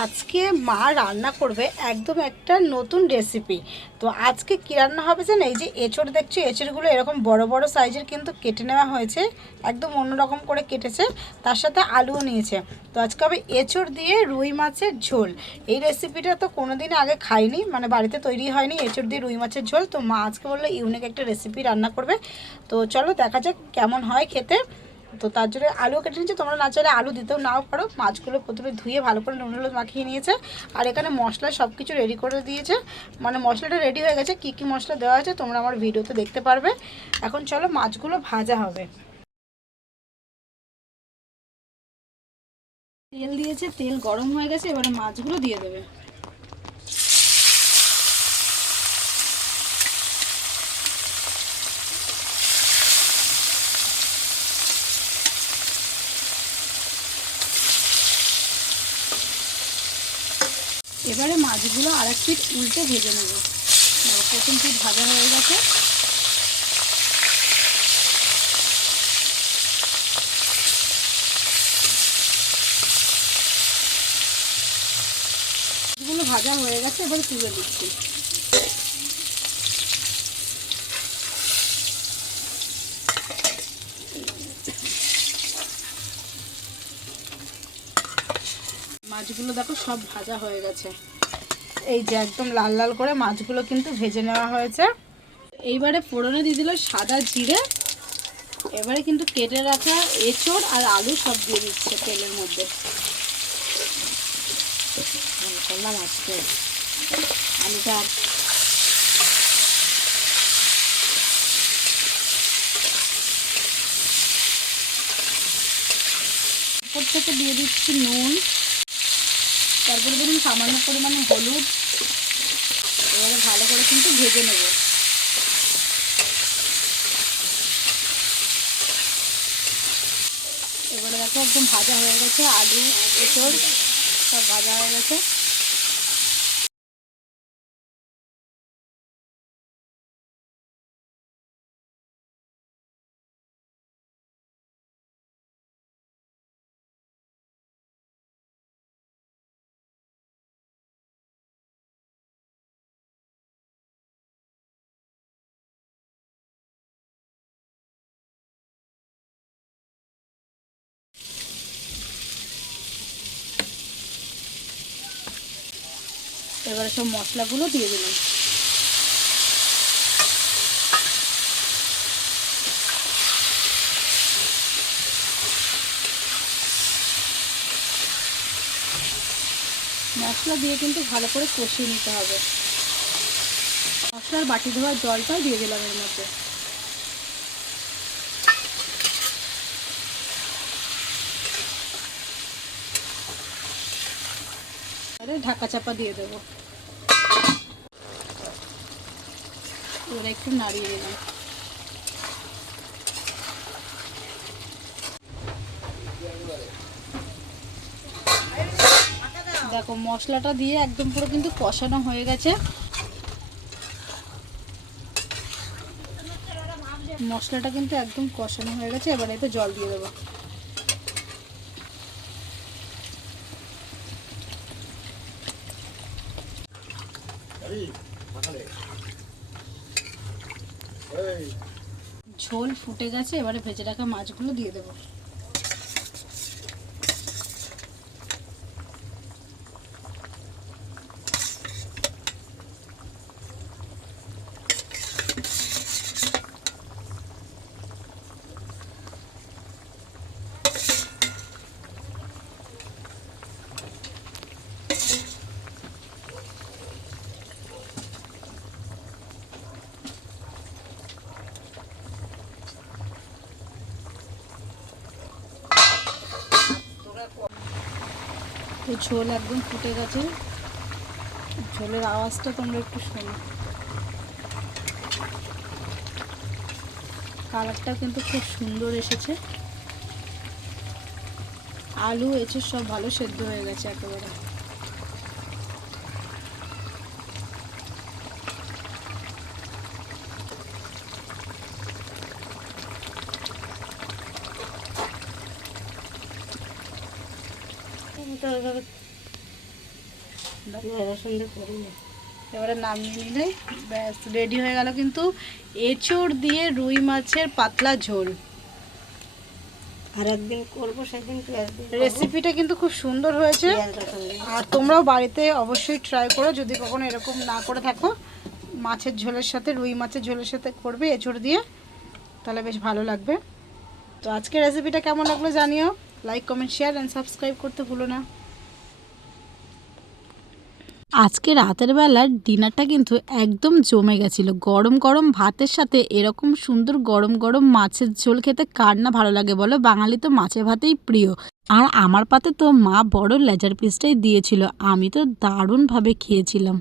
আজকে মা রান্না করবে একদম একটা নতুন রেসিপি তো আজকে কী রান্না হবে জানো এই যে এঁচড় দেখছ, এঁচড়গুলো এরকম বড় বড় সাইজের কিন্তু কেটে নেওয়া হয়েছে, একদম অন্যরকম করে কেটেছে, তার সাথে আলুও নিয়েছে। তো আজকে হবে এঁচড় দিয়ে রুই মাছের ঝোল। এই রেসিপিটা তো কোনো দিন আগে খাইনি মানে বাড়িতে তৈরি হয়নি এঁচড় দিয়ে রুই মাছের ঝোল। তো মা আজকে বলল, ইউনিক একটা রেসিপি রান্না করবে। তো চলো দেখা যাক কেমন হয় খেতে। তো তার জন্য আলু কেটে নিয়েছি। তোমরা না চাইলে আলু দিতেও নাও পারো। মাছগুলো প্রথমে ধুয়ে ভালো করে নুন, হলুদ মাখিয়ে নিয়েছে। আর এখানে মশলা সব কিছু রেডি করে দিয়েছে। মানে মশলাটা রেডি হয়ে গেছে। কী কী মশলা দেওয়া আছে তোমরা আমার ভিডিওতে দেখতে পারবে। এখন চলো মাছগুলো ভাজা হবে। তেল দিয়েছে, তেল গরম হয়ে গেছে, এবারে মাছগুলো দিয়ে দেবে। এবারে মাছগুলো আর এক পিঠ উল্টে ভেজে নেব। প্রথম পিঠ ভাজা হয়ে গেছে। মাছগুলো ভাজা হয়ে গেছে, এবারে তুলে দিচ্ছি মাছগুলো দেখো সব ভাজা হয়ে গেছে। এই যে একদম লাল লাল করে মাছগুলো কিন্তু ভেজে নেওয়া হয়েছে। এইবারে ফোড়নে দিয়ে দিল সাদা জিরে। এবারে কিন্তু কেটে রাখা এঁচড় আর আলু সব দিয়ে দিচ্ছে তেলের মধ্যে। করলাম আজকে আলুটা। থেকে দিয়ে দিচ্ছি নুন। তারপরে ধরুন সামান্য পরিমাণে হলুদ। এবারে ভালো করে কিন্তু ভেজে নেব। এবারে দেখো একদম ভাজা হয়ে গেছে, আলু, এঁচড় সব ভাজা হয়ে গেছে। এবারে সব মশলাগুলো দিয়ে দিলাম। মশলা দিয়ে কিন্তু ভালো করে কষিয়ে নিতে হবে। মশলার বাটি ধোয়ার জলটাও দিয়ে দিলাম এর মধ্যে। ঢাকা চাপা দিয়ে দেবো। একটু নাড়িয়ে দিলাম। দেখো, মশলাটা দিয়ে একদম পুরো কিন্তু কষানো হয়ে গেছে। মশলাটা কিন্তু একদম কষানো হয়ে গেছে, এবারে এতে জল দিয়ে দেবো। ঝোল ফুটে গেছে এবারে ভেজে রাখা মাছগুলো দিয়ে দেবো। তো ঝোল একদম ফুটে গেছে। ঝোলের আওয়াজটা তোমরা একটু শোনো। কালারটা কিন্তু খুব সুন্দর এসেছে। আলু এসে সব ভালো সেদ্ধ হয়ে গেছে একেবারে। তো ওইভাবে রসুন দিয়ে করে নে। এবারে নামিয়ে নিলে ব্যাস রেডি হয়ে গেল কিন্তু এঁচড় দিয়ে রুই মাছের পাতলা ঝোল। আর একদিন করব সেদিন। রেসিপিটা কিন্তু খুব সুন্দর হয়েছে। দিয়ে আর তোমরাও বাড়িতে অবশ্যই ট্রাই করো যদি কখনো এরকম না করে থাকো। মাছের ঝোলের সাথে রুই মাছের ঝোলের সাথে করবে এঁচড় দিয়ে তাহলে বেশ ভালো লাগবে। তো আজকে রেসিপিটা কেমন লাগল জানিও। Like comment share and subscribe করতে ভুলো না। আজকে রাতের বেলার ডিনারটা কিন্তু একদম জমে গেছিল। গরম গরম ভাতের সাথে এরকম সুন্দর গরম গরম মাছের ঝোল খেতে কার না ভালো লাগে বলো? বাঙালি তো মাছে ভাতেই প্রিয়। আর আমার পাতে তো মা বড় লেজার পিসটাই দিয়েছিল। আমি তো দারুণভাবে খেয়েছিলাম।